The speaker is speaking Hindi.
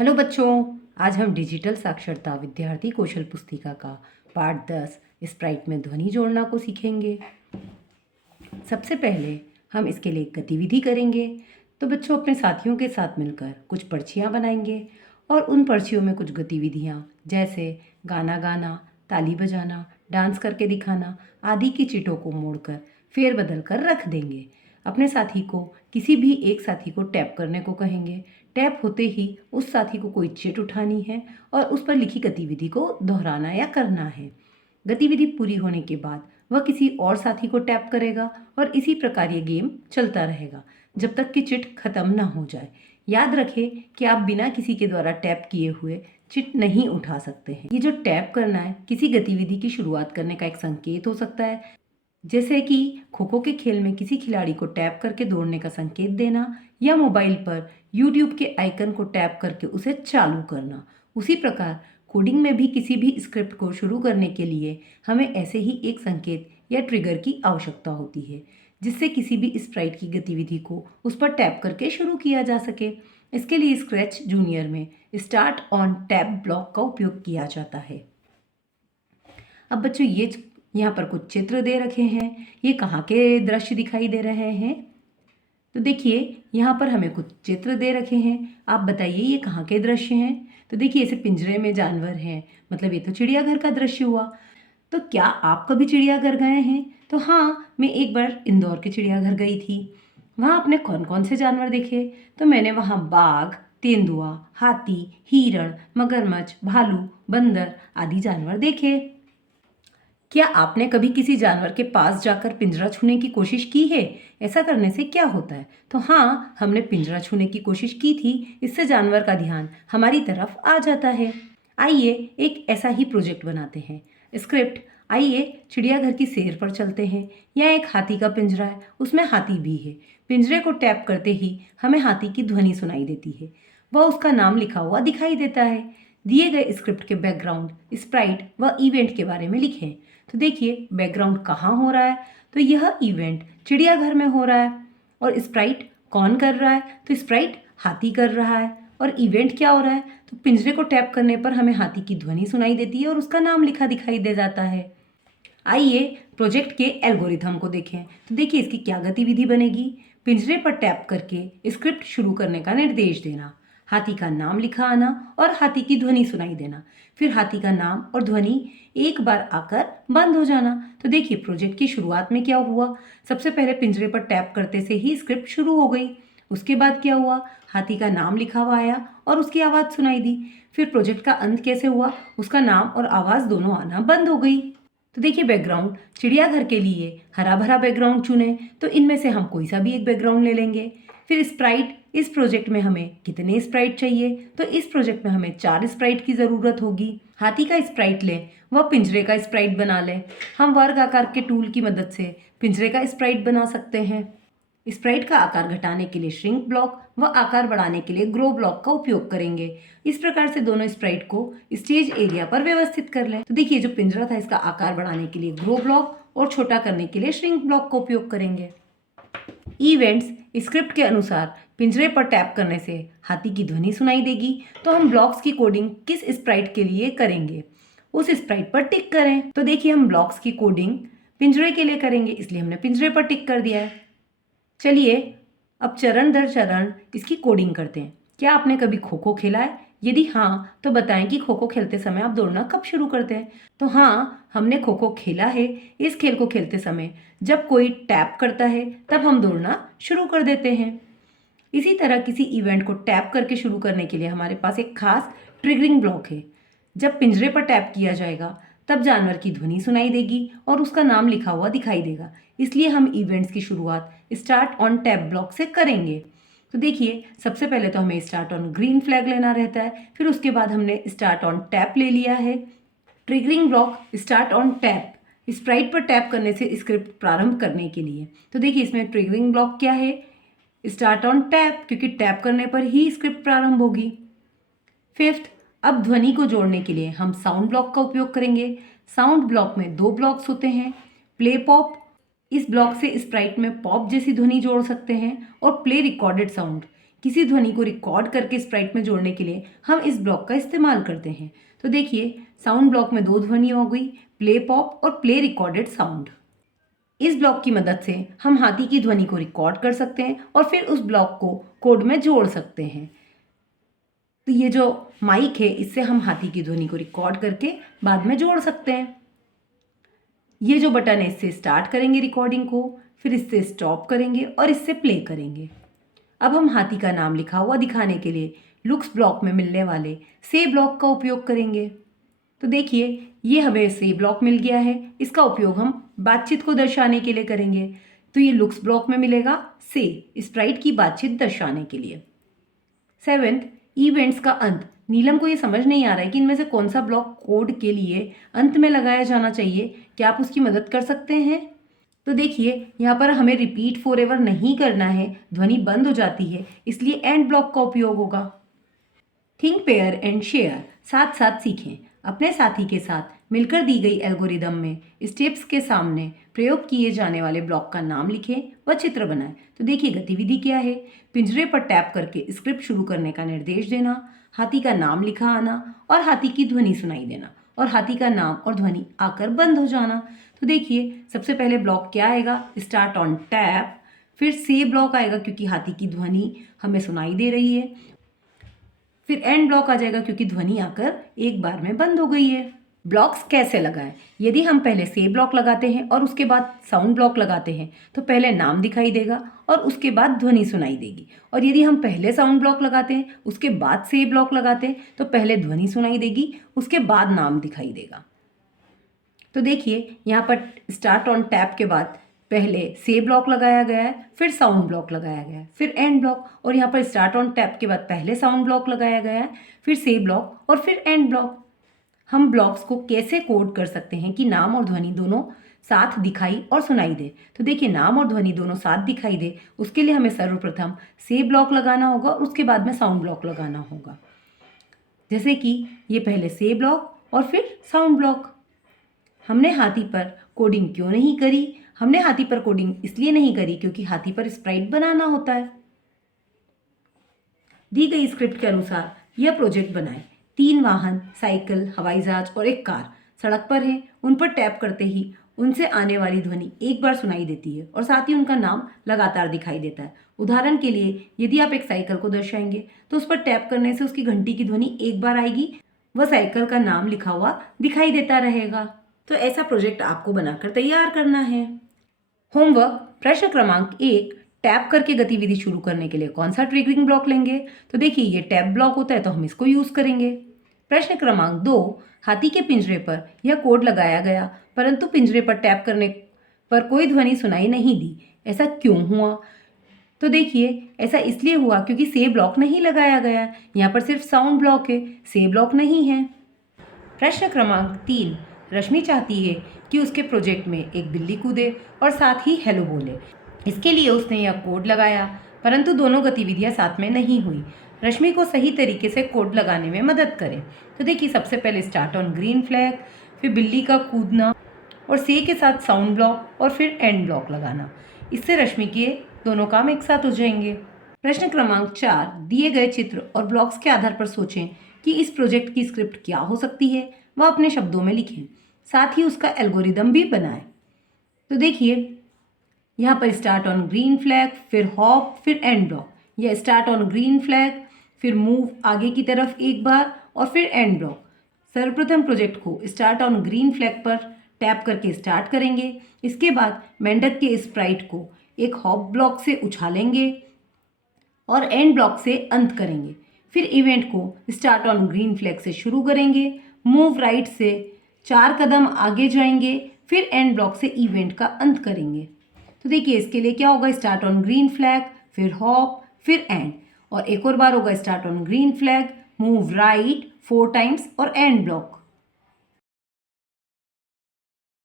हेलो बच्चों, आज हम डिजिटल साक्षरता विद्यार्थी कौशल पुस्तिका का पाठ 10 स्प्राइट में ध्वनि जोड़ना को सीखेंगे। सबसे पहले हम इसके लिए एक गतिविधि करेंगे। तो बच्चों अपने साथियों के साथ मिलकर कुछ पर्चियाँ बनाएंगे और उन पर्चियों में कुछ गतिविधियाँ जैसे गाना गाना, ताली बजाना, डांस करके दिखाना आदि की चिटों को मोड़कर फेरबदल कर रख देंगे। अपने साथी को किसी भी एक साथी को टैप करने को कहेंगे। टैप होते ही उस साथी को कोई चिट उठानी है और उस पर लिखी गतिविधि को दोहराना या करना है। गतिविधि पूरी होने के बाद वह किसी और साथी को टैप करेगा और इसी प्रकार ये गेम चलता रहेगा जब तक कि चिट खत्म ना हो जाए। याद रखें कि आप बिना किसी के द्वारा टैप किए हुए चिट नहीं उठा सकते हैं। ये जो टैप करना है किसी गतिविधि की शुरुआत करने का एक संकेत हो सकता है, जैसे कि खो खो के खेल में किसी खिलाड़ी को टैप करके दौड़ने का संकेत देना या मोबाइल पर यूट्यूब के आइकन को टैप करके उसे चालू करना। उसी प्रकार कोडिंग में भी किसी भी स्क्रिप्ट को शुरू करने के लिए हमें ऐसे ही एक संकेत या ट्रिगर की आवश्यकता होती है, जिससे किसी भी स्प्राइट की गतिविधि को उस पर टैप करके शुरू किया जा सके। इसके लिए स्क्रैच जूनियर में स्टार्ट ऑन टैप ब्लॉक का उपयोग किया जाता है। अब बच्चों ये यहाँ पर कुछ चित्र दे रखे हैं, ये कहाँ के दृश्य दिखाई दे रहे हैं? तो देखिए यहाँ पर हमें कुछ चित्र दे रखे हैं। आप बताइए ये कहाँ के दृश्य हैं? तो देखिए ऐसे पिंजरे में जानवर हैं, मतलब ये तो चिड़ियाघर का दृश्य हुआ। तो क्या आप कभी चिड़ियाघर गए हैं? तो हाँ, मैं एक बार इंदौर के चिड़ियाघर गई थी। वहाँ आपने कौन कौन से जानवर देखे? तो मैंने वहाँ बाघ, तेंदुआ, हाथी, हिरण, मगरमच्छ, भालू, बंदर आदि जानवर देखे। क्या आपने कभी किसी जानवर के पास जाकर पिंजरा छूने की कोशिश की है? ऐसा करने से क्या होता है? तो हाँ, हमने पिंजरा छूने की कोशिश की थी। इससे जानवर का ध्यान हमारी तरफ आ जाता है। आइए एक ऐसा ही प्रोजेक्ट बनाते हैं। स्क्रिप्ट, आइए चिड़ियाघर की सैर पर चलते हैं। यहाँ एक हाथी का पिंजरा है, उसमें हाथी भी है। पिंजरे को टैप करते ही हमें हाथी की ध्वनि सुनाई देती है। वह उसका नाम लिखा हुआ दिखाई देता है। दिए गए स्क्रिप्ट के बैकग्राउंड, स्प्राइट व इवेंट के बारे में लिखें। तो देखिए बैकग्राउंड कहाँ हो रहा है? तो यह इवेंट चिड़ियाघर में हो रहा है। और स्प्राइट कौन कर रहा है? तो स्प्राइट हाथी कर रहा है। और इवेंट क्या हो रहा है? तो पिंजरे को टैप करने पर हमें हाथी की ध्वनि सुनाई देती है और उसका नाम लिखा दिखाई दे जाता है। आइए प्रोजेक्ट के एल्गोरिथम को देखें। तो देखिए इसकी क्या गतिविधि बनेगी। पिंजरे पर टैप करके स्क्रिप्ट शुरू करने का निर्देश देना, हाथी का नाम लिखा आना और हाथी की ध्वनि सुनाई देना, फिर हाथी का नाम और ध्वनि एक बार आकर बंद हो जाना। तो देखिए प्रोजेक्ट की शुरुआत में क्या हुआ। सबसे पहले पिंजरे पर टैप करते से ही स्क्रिप्ट शुरू हो गई। उसके बाद क्या हुआ, हाथी का नाम लिखा हुआ आया और उसकी आवाज़ सुनाई दी। फिर प्रोजेक्ट का अंत कैसे हुआ, उसका नाम और आवाज़ दोनों आना बंद हो गई। तो देखिए बैकग्राउंड, चिड़ियाघर के लिए हरा भरा बैकग्राउंड चुने। तो इनमें से हम कोई सा भी एक बैकग्राउंड ले लेंगे। फिर स्प्राइट, इस प्रोजेक्ट में हमें कितने स्प्राइट चाहिए? तो इस प्रोजेक्ट में हमें 4 स्प्राइट की ज़रूरत होगी। हाथी का स्प्राइट लें, वह पिंजरे का स्प्राइट बना लें। हम वर्ग आकार के टूल की मदद से पिंजरे का स्प्राइट बना सकते हैं। स्प्राइट का आकार घटाने के लिए श्रिंक ब्लॉक व आकार बढ़ाने के लिए ग्रो ब्लॉक का उपयोग करेंगे। इस प्रकार से दोनों स्प्राइट को स्टेज एरिया पर व्यवस्थित कर लें। तो देखिए जो पिंजरा था इसका आकार बढ़ाने के लिए ग्रो ब्लॉक और छोटा करने के लिए श्रिंक ब्लॉक का उपयोग करेंगे। इवेंट्स, स्क्रिप्ट के अनुसार पिंजरे पर टैप करने से हाथी की ध्वनि सुनाई देगी। तो हम ब्लॉक्स की कोडिंग किस स्प्राइट के लिए करेंगे, उस स्प्राइट पर टिक करें। तो देखिए हम ब्लॉक्स की कोडिंग पिंजरे के लिए करेंगे, इसलिए हमने पिंजरे पर टिक कर दिया है। चलिए अब चरण दर चरण इसकी कोडिंग करते हैं। क्या आपने कभी खो खो खेला है? यदि हाँ तो बताएं कि खो खो खेलते समय आप दौड़ना कब शुरू करते हैं? तो हाँ, हमने खो खो खेला है। इस खेल को खेलते समय जब कोई टैप करता है तब हम दौड़ना शुरू कर देते हैं। इसी तरह किसी इवेंट को टैप करके शुरू करने के लिए हमारे पास एक खास ट्रिगरिंग ब्लॉक है। जब पिंजरे पर टैप किया जाएगा तब जानवर की ध्वनि सुनाई देगी और उसका नाम लिखा हुआ दिखाई देगा। इसलिए हम इवेंट्स की शुरुआत स्टार्ट ऑन टैप ब्लॉक से करेंगे। तो देखिए सबसे पहले तो हमें स्टार्ट ऑन ग्रीन फ्लैग लेना रहता है, फिर उसके बाद हमने स्टार्ट ऑन टैप ले लिया है। Triggering block start on tap, Sprite पर टैप करने से स्क्रिप्ट प्रारंभ करने के लिए। तो देखिए इसमें ट्रिगरिंग ब्लॉक क्या है, स्टार्ट ऑन टैप, क्योंकि टैप करने पर ही स्क्रिप्ट प्रारंभ होगी। फिफ्थ, अब ध्वनि को जोड़ने के लिए हम साउंड ब्लॉक का उपयोग करेंगे। साउंड ब्लॉक में 2 ब्लॉक्स होते हैं, प्ले पॉप, इस ब्लॉक से स्प्राइट में पॉप जैसी ध्वनि जोड़ सकते हैं, और प्ले रिकॉर्डेड साउंड, किसी ध्वनि को रिकॉर्ड करके स्प्राइट में जोड़ने के लिए हम इस ब्लॉक का इस्तेमाल करते हैं। तो देखिए साउंड ब्लॉक में 2 ध्वनि हो गई, प्ले पॉप और प्ले रिकॉर्डेड साउंड। इस ब्लॉक की मदद से हम हाथी की ध्वनि को रिकॉर्ड कर सकते हैं और फिर उस ब्लॉक को कोड में जोड़ सकते हैं। तो ये जो माइक है इससे हम हाथी की ध्वनि को रिकॉर्ड करके बाद में जोड़ सकते हैं। ये जो बटन है इससे स्टार्ट करेंगे रिकॉर्डिंग को, फिर इससे स्टॉप करेंगे और इससे प्ले करेंगे। अब हम हाथी का नाम लिखा हुआ दिखाने के लिए लुक्स ब्लॉक में मिलने वाले से ब्लॉक का उपयोग करेंगे। तो देखिए ये हमें से ब्लॉक मिल गया है, इसका उपयोग हम बातचीत को दर्शाने के लिए करेंगे। तो ये लुक्स ब्लॉक में मिलेगा से, स्प्राइट की बातचीत दर्शाने के लिए। 7th, इवेंट्स का अंत। नीलम को ये समझ नहीं आ रहा है कि इनमें से कौन सा ब्लॉक कोड के लिए अंत में लगाया जाना चाहिए। क्या आप उसकी मदद कर सकते हैं? तो देखिए यहाँ पर हमें रिपीट फॉरएवर नहीं करना है, ध्वनि बंद हो जाती है, इसलिए एंड ब्लॉक का उपयोग होगा। थिंक, पेयर एंड शेयर, साथ साथ सीखें। अपने साथी के साथ मिलकर दी गई एल्गोरिदम में स्टेप्स के सामने प्रयोग किए जाने वाले ब्लॉक का नाम लिखें व चित्र बनाएं। तो देखिए गतिविधि क्या है। पिंजरे पर टैप करके स्क्रिप्ट शुरू करने का निर्देश देना, हाथी का नाम लिखा आना और हाथी की ध्वनि सुनाई देना और हाथी का नाम और ध्वनि आकर बंद हो जाना। तो देखिए सबसे पहले ब्लॉक क्या आएगा, स्टार्ट ऑन टैप, फिर से ब्लॉक आएगा क्योंकि हाथी की ध्वनि हमें सुनाई दे रही है, फिर एंड ब्लॉक आ जाएगा क्योंकि ध्वनि आकर एक बार में बंद हो गई है। ब्लॉक्स कैसे लगाएं? यदि हम पहले से ब्लॉक लगाते हैं और उसके बाद साउंड ब्लॉक लगाते हैं तो पहले नाम दिखाई देगा और उसके बाद ध्वनि सुनाई देगी। और यदि हम पहले साउंड ब्लॉक लगाते हैं उसके बाद से ब्लॉक लगाते हैं तो पहले ध्वनि सुनाई देगी, उसके बाद नाम दिखाई देगा। तो देखिए यहाँ पर स्टार्ट ऑन टैप के बाद पहले से ब्लॉक लगाया गया है, फिर साउंड ब्लॉक लगाया गया है, फिर एंड ब्लॉक, और यहाँ पर स्टार्ट ऑन टैप के बाद पहले साउंड ब्लॉक लगाया गया है, फिर से ब्लॉक और फिर एंड ब्लॉक। हम ब्लॉक्स को कैसे कोड कर सकते हैं कि नाम और ध्वनि दोनों साथ दिखाई और सुनाई दे। तो देखिए नाम और ध्वनि दोनों साथ दिखाई दे उसके लिए हमें सर्वप्रथम से ब्लॉक लगाना होगा और उसके बाद में साउंड ब्लॉक लगाना होगा। जैसे कि ये पहले से ब्लॉक और फिर साउंड ब्लॉक। हमने हाथी पर कोडिंग क्यों नहीं करी? हमने हाथी पर कोडिंग इसलिए नहीं करी क्योंकि हाथी पर स्प्राइट बनाना होता है। दी गई स्क्रिप्ट के अनुसार यह प्रोजेक्ट बनाएं। 3 वाहन, साइकिल, हवाई जहाज और एक कार सड़क पर है। उन पर टैप करते ही उनसे आने वाली ध्वनि एक बार सुनाई देती है और साथ ही उनका नाम लगातार दिखाई देता है। उदाहरण के लिए यदि आप एक साइकिल को दर्शाएंगे तो उस पर टैप करने से उसकी घंटी की ध्वनि एक बार आएगी, वह साइकिल का नाम लिखा हुआ दिखाई देता रहेगा। तो ऐसा प्रोजेक्ट आपको बनाकर तैयार करना है। होमवर्क प्रश्न क्रमांक 1, टैप करके गतिविधि शुरू करने के लिए कौन सा ट्रिगरिंग ब्लॉक लेंगे? तो देखिए ये टैप ब्लॉक होता है तो हम इसको यूज करेंगे। प्रश्न क्रमांक 2, हाथी के पिंजरे पर यह कोड लगाया गया परंतु पिंजरे पर टैप करने पर कोई ध्वनि सुनाई नहीं दी, ऐसा क्यों हुआ? तो देखिए ऐसा इसलिए हुआ क्योंकि से ब्लॉक नहीं लगाया गया, यहाँ पर सिर्फ साउंड ब्लॉक है, से ब्लॉक नहीं है। प्रश्न क्रमांक 3, रश्मि चाहती है कि उसके प्रोजेक्ट में एक बिल्ली कूदे और साथ ही हेलो बोले। इसके लिए उसने यह कोड लगाया परंतु दोनों गतिविधियां साथ में नहीं हुई। रश्मि को सही तरीके से कोड लगाने में मदद करें। तो देखिए सबसे पहले स्टार्ट ऑन ग्रीन फ्लैग, फिर बिल्ली का कूदना और से के साथ साउंड ब्लॉक और फिर एंड ब्लॉक लगाना। इससे रश्मि के दोनों काम एक साथ हो जाएंगे। प्रश्न क्रमांक 4, दिए गए चित्र और ब्लॉक्स के आधार पर सोचें कि इस प्रोजेक्ट की स्क्रिप्ट क्या हो सकती है, वह अपने शब्दों में लिखें, साथ ही उसका एल्गोरिदम भी बनाएं। तो देखिए यहाँ पर स्टार्ट ऑन ग्रीन फ्लैग, फिर हॉप, फिर एंड ब्लॉक, या स्टार्ट ऑन ग्रीन फ्लैग, फिर मूव आगे की तरफ एक बार और फिर एंड ब्लॉक। सर्वप्रथम प्रोजेक्ट को स्टार्ट ऑन ग्रीन फ्लैग पर टैप करके स्टार्ट करेंगे। इसके बाद मेंढक के स्प्राइट को एक हॉप ब्लॉक से उछालेंगे और एंड ब्लॉक से अंत करेंगे। फिर इवेंट को स्टार्ट ऑन ग्रीन फ्लैग से शुरू करेंगे, मूव राइट से 4 कदम आगे जाएंगे, फिर एंड ब्लॉक से इवेंट का अंत करेंगे। तो देखिए इसके लिए क्या होगा, स्टार्ट ऑन ग्रीन फ्लैग, फिर हॉप, फिर एंड, और एक और बार होगा start on green flag, move right 4 times और एंड ब्लॉक।